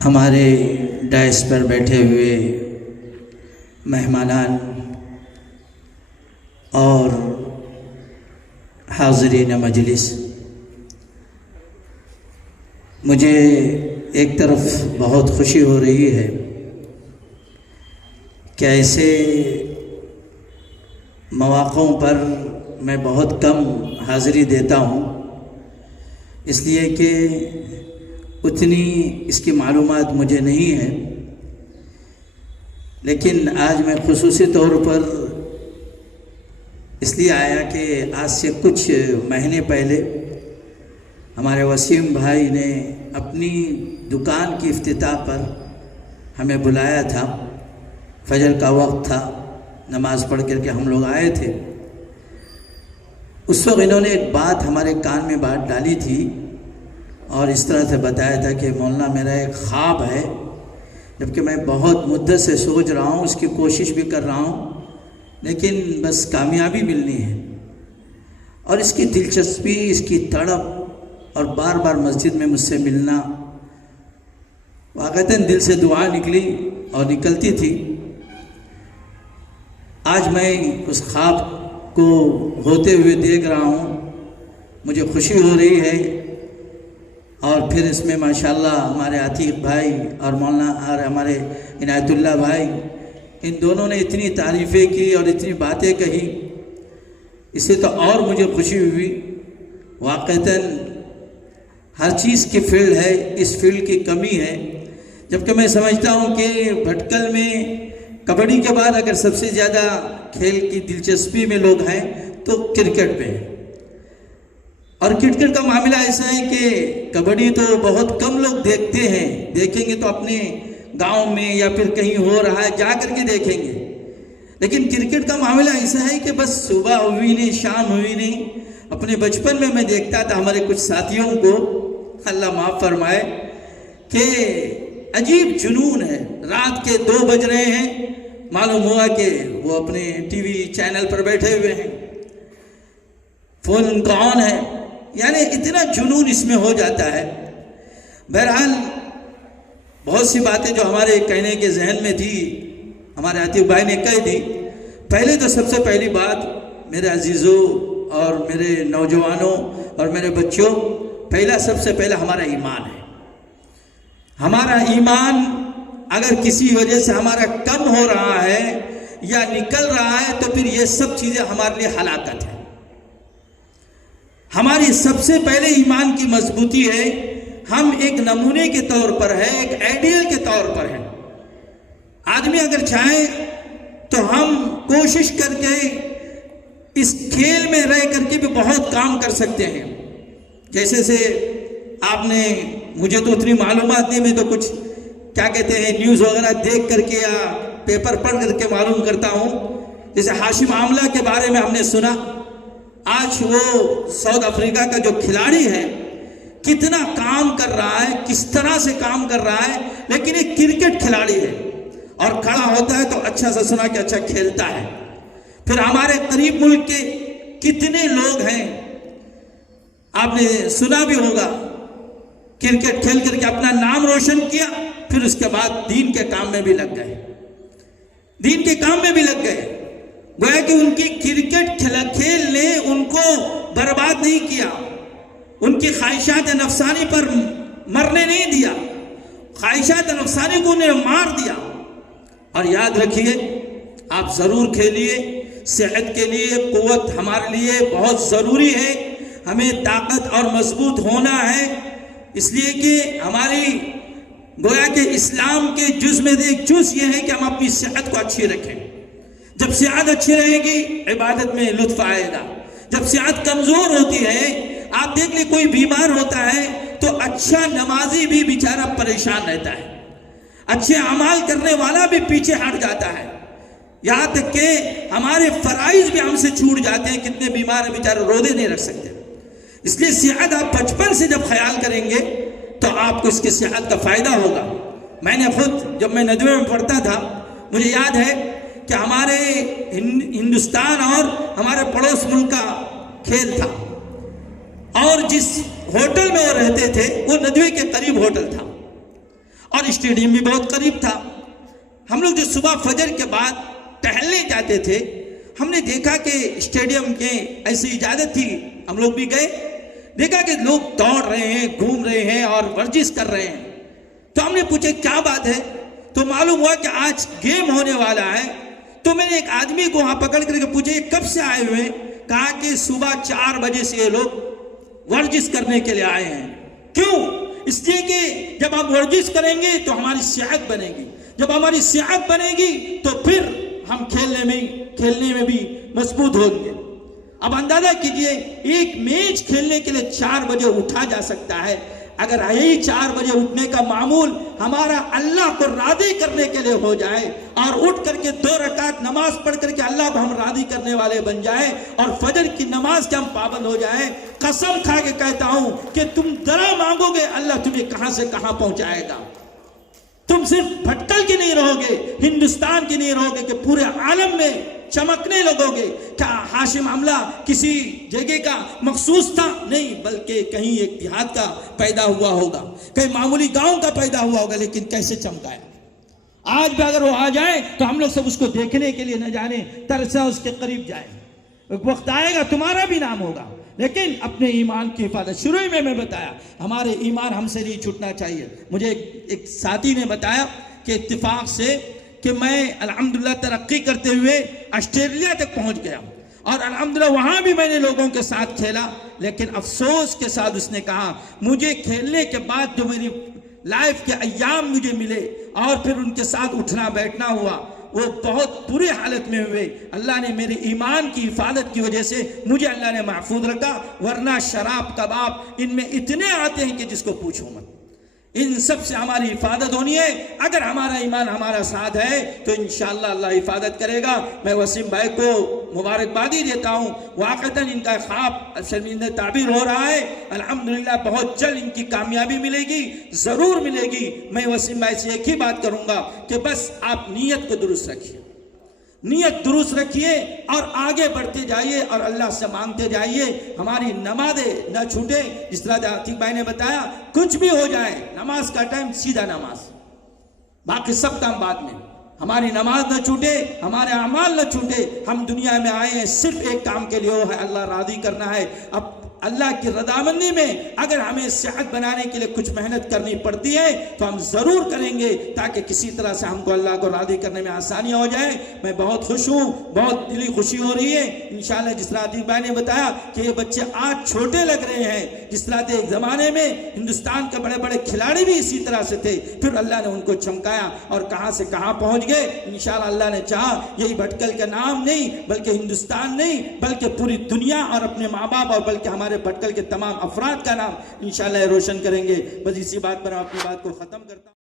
ہمارے ڈائس پر بیٹھے ہوئے مہمانان اور حاضرین مجلس، مجھے ایک طرف بہت خوشی ہو رہی ہے کہ ایسے مواقعوں پر میں بہت کم حاضری دیتا ہوں، اس لیے کہ اتنی اس کی معلومات مجھے نہیں ہے، لیکن آج میں خصوصی طور پر اس لیے آیا کہ آج سے کچھ مہینے پہلے ہمارے وسیم بھائی نے اپنی دکان کی افتتاح پر ہمیں بلایا تھا۔ فجر کا وقت تھا، نماز پڑھ کر کے ہم لوگ آئے تھے۔ اس وقت انہوں نے ایک بات ہمارے کان میں بات ڈالی تھی اور اس طرح سے بتایا تھا کہ مولانا میرا ایک خواب ہے، جبکہ میں بہت مدت سے سوچ رہا ہوں، اس کی کوشش بھی کر رہا ہوں، لیکن بس کامیابی ملنی ہے۔ اور اس کی دلچسپی، اس کی تڑپ اور بار بار مسجد میں مجھ سے ملنا، واقعتاً دل سے دعا نکلی اور نکلتی تھی۔ آج میں اس خواب کو ہوتے ہوئے دیکھ رہا ہوں، مجھے خوشی ہو رہی ہے۔ اور پھر اس میں ماشاءاللہ ہمارے عتیق بھائی اور مولانا اور ہمارے عنایت اللہ بھائی، ان دونوں نے اتنی تعریفیں کی اور اتنی باتیں کہی، اس سے تو اور مجھے خوشی ہوئی۔ واقعتاً ہر چیز کی فیلڈ ہے، اس فیلڈ کی کمی ہے، جبکہ میں سمجھتا ہوں کہ بھٹکل میں کبڈی کے بعد اگر سب سے زیادہ کھیل کی دلچسپی میں لوگ ہیں تو کرکٹ میں ہیں۔ اور کرکٹ کا معاملہ ایسا ہے کہ کبڈی تو بہت کم لوگ دیکھتے ہیں، دیکھیں گے تو اپنے گاؤں میں یا پھر کہیں ہو رہا ہے جا کر کے دیکھیں گے، لیکن کرکٹ کا معاملہ ایسا ہے کہ بس صبح ہوئی نہیں، شام ہوئی نہیں۔ اپنے بچپن میں دیکھتا تھا ہمارے کچھ ساتھیوں کو، اللہ معاف فرمائے، کہ عجیب جنون ہے، رات کے 2 بج رہے ہیں، معلوم ہوا کہ وہ اپنے ٹی وی چینل پر بیٹھے ہوئے ہیں، فون ان کا آن ہے، یعنی اتنا جنون اس میں ہو جاتا ہے۔ بہرحال بہت سی باتیں جو ہمارے کہنے کے ذہن میں تھی ہمارے عتیق بھائی نے کہہ دی۔ پہلے تو سب سے پہلی بات میرے عزیزوں اور میرے نوجوانوں اور میرے بچوں، پہلا سب سے پہلا ہمارا ایمان ہے۔ ہمارا ایمان اگر کسی وجہ سے ہمارا کم ہو رہا ہے یا نکل رہا ہے تو پھر یہ سب چیزیں ہمارے لیے ہلاکت ہے۔ ہماری سب سے پہلے ایمان کی مضبوطی ہے، ہم ایک نمونے کے طور پر ہے، ایک آئیڈیل کے طور پر ہے۔ آدمی اگر چاہے تو ہم کوشش کر کے اس کھیل میں رہ کر کے بھی بہت کام کر سکتے ہیں۔ جیسے سے آپ نے، مجھے تو اتنی معلومات نہیں، میں تو کچھ کیا کہتے ہیں نیوز وغیرہ دیکھ کر کے یا پیپر پڑھ کر کے معلوم کرتا ہوں۔ جیسے ہاشم عاملہ کے بارے میں ہم نے سنا، آج وہ ساؤتھ افریقہ کا جو کھلاڑی ہے کتنا کام کر رہا ہے، کس طرح سے کام کر رہا ہے، لیکن ایک کرکٹ کھلاڑی ہے اور کھڑا ہوتا ہے تو اچھا سا سنا کہ اچھا کھیلتا ہے۔ پھر ہمارے قریب ملک کے کتنے لوگ ہیں، آپ نے سنا بھی ہوگا، کرکٹ کھیل کر کے اپنا نام روشن کیا، پھر اس کے بعد دین کے کام میں بھی لگ گئے، دین کے کام میں بھی لگ گئے۔ گویا کہ ان کی کرکٹ کھیل نے ان کو برباد نہیں کیا، ان کی خواہشات نفسانی پر مرنے نہیں دیا، خواہشات نفسانی کو انہیں مار دیا۔ اور یاد رکھیے، آپ ضرور کھیلیے، صحت کے لیے قوت ہمارے لیے بہت ضروری ہے، ہمیں طاقت اور مضبوط ہونا ہے، اس لیے کہ ہماری گویا کہ اسلام کے جز میں ایک جز یہ ہے کہ ہم اپنی صحت کو اچھی رکھیں۔ جب صحت اچھی رہے گی عبادت میں لطف آئے گا۔ جب صحت کمزور ہوتی ہے، آپ دیکھ لیں کوئی بیمار ہوتا ہے تو اچھا نمازی بھی بیچارہ پریشان رہتا ہے، اچھے اعمال کرنے والا بھی پیچھے ہٹ جاتا ہے، یہاں تک کہ ہمارے فرائض بھی ہم سے چھوٹ جاتے ہیں۔ کتنے بیمار ہیں بیچارے، روزے نہیں رکھ سکتے۔ اس لیے صحت آپ بچپن سے جب خیال کریں گے تو آپ کو اس کی صحت کا فائدہ ہوگا۔ میں نے خود جب میں ندوے میں پڑھتا تھا، مجھے یاد ہے کہ ہمارے ہندوستان اور ہمارے پڑوس ملک کا کھیل تھا، اور جس ہوٹل میں وہ رہتے تھے وہ ندوے کے قریب ہوٹل تھا، اور اسٹیڈیم بھی بہت قریب تھا. ہم لوگ جو صبح فجر کے بعد ٹہلنے جاتے تھے، ہم نے دیکھا کہ اسٹیڈیم کے ایسی اجازت تھی، ہم لوگ بھی گئے، دیکھا کہ لوگ دوڑ رہے ہیں، گھوم رہے ہیں اور ورزش کر رہے ہیں. تو ہم نے پوچھا کیا بات ہے، تو معلوم ہوا کہ آج گیم ہونے والا ہے. تو میں نے ایک آدمی کو وہاں پکڑ کر کے پوچھا یہ کب سے آئے ہوئے؟ کہا کہ صبح 4 بجے سے یہ لوگ ورزش کرنے کے لیے آئے ہیں. کیوں؟ اس لیے کہ جب ہم ورزش کریں گے تو ہماری صحت بنے گی، جب ہماری صحت بنے گی تو پھر ہم کھیلنے میں بھی مضبوط ہوں گے. اب اندازہ کیجئے ایک میچ کھیلنے کے لیے 4 بجے اٹھا جا سکتا ہے. اگر یہی 4 بجے اٹھنے کا معمول ہمارا اللہ کو راضی کرنے کے لیے ہو جائے اور اٹھ کر کے 2 رکعت نماز پڑھ کر کے اللہ کو ہم راضی کرنے والے بن جائیں اور فجر کی نماز کے ہم پابند ہو جائیں، قسم کھا کے کہتا ہوں کہ تم ذرا مانگو گے اللہ تمہیں کہاں سے کہاں پہنچائے گا. تم صرف بھٹکل کے نہیں رہو گے، ہندوستان کے نہیں رہو گے کہ پورے عالم میں چمکنے لگو گے. کیا ہاشم حملہ کسی جگہ کا مخصوص تھا؟ نہیں، بلکہ کہیں ایک دیہات کا پیدا ہوا ہوگا، کہیں معمولی گاؤں کا پیدا ہوا ہوگا، لیکن کیسے چمکا ہے. آج بھی اگر وہ آ جائے تو ہم لوگ سب اس کو دیکھنے کے لیے نہ جانے ترسا اس کے قریب جائیں. ایک وقت آئے گا تمہارا بھی نام ہوگا، لیکن اپنے ایمان کی حفاظت. شروع میں بتایا ہمارے ایمان ہم سے نہیں چھوٹنا چاہیے. مجھے ایک ساتھی نے بتایا کہ اتفاق سے کہ میں الحمدللہ ترقی کرتے ہوئے آسٹریلیا تک پہنچ گیا اور الحمدللہ وہاں بھی میں نے لوگوں کے ساتھ کھیلا، لیکن افسوس کے ساتھ اس نے کہا مجھے کھیلنے کے بعد جو میری لائف کے ایام مجھے ملے اور پھر ان کے ساتھ اٹھنا بیٹھنا ہوا وہ بہت بری حالت میں ہوئے. اللہ نے میرے ایمان کی حفاظت کی وجہ سے مجھے اللہ نے محفوظ رکھا، ورنہ شراب کباب ان میں اتنے آتے ہیں کہ جس کو پوچھو مت. ان سب سے ہماری حفاظت ہونی ہے. اگر ہمارا ایمان ہمارا ساتھ ہے تو انشاءاللہ اللہ حفاظت کرے گا. میں وسیم بھائی کو مبارکبادی دیتا ہوں، واقعتاً ان کا خواب شرمندہ تعبیر ہو رہا ہے. الحمدللہ بہت جلد ان کی کامیابی ملے گی، ضرور ملے گی. میں وسیم بھائی سے ایک ہی بات کروں گا کہ بس آپ نیت کو درست رکھیے، نیت درست رکھیے اور آگے بڑھتے جائیے اور اللہ سے مانگتے جائیے. ہماری نمازیں نہ چھوٹے. جس طرح عتیق بھائی نے بتایا کچھ بھی ہو جائے نماز کا ٹائم سیدھا نماز، باقی سب کام بعد میں. ہماری نماز نہ چھوٹے، ہمارے اعمال نہ چھوٹے. ہم دنیا میں آئے ہیں صرف ایک کام کے لیے، وہ ہے اللہ راضی کرنا ہے. اب اللہ کی رضامندی میں اگر ہمیں صحت بنانے کے لیے کچھ محنت کرنی پڑتی ہے تو ہم ضرور کریں گے تاکہ کسی طرح سے ہم کو اللہ کو راضی کرنے میں آسانی ہو جائے. میں بہت خوش ہوں، بہت دلی خوشی ہو رہی ہے. انشاءاللہ جس طرح عتیق بھائی نے بتایا کہ یہ بچے آج چھوٹے لگ رہے ہیں، جس طرح سے ایک زمانے میں ہندوستان کے بڑے بڑے کھلاڑی بھی اسی طرح سے تھے، پھر اللہ نے ان کو چمکایا اور کہاں سے کہاں پہنچ گئے. انشاءاللہ اللہ نے چاہا یہی بھٹکل کا نام نہیں بلکہ ہندوستان نہیں بلکہ پوری دنیا اور اپنے ماں باپ اور بلکہ ہمارے بھٹکل کے تمام افراد کا نام انشاءاللہ روشن کریں گے. بس اسی بات پر اپنی بات کو ختم کرتا ہوں.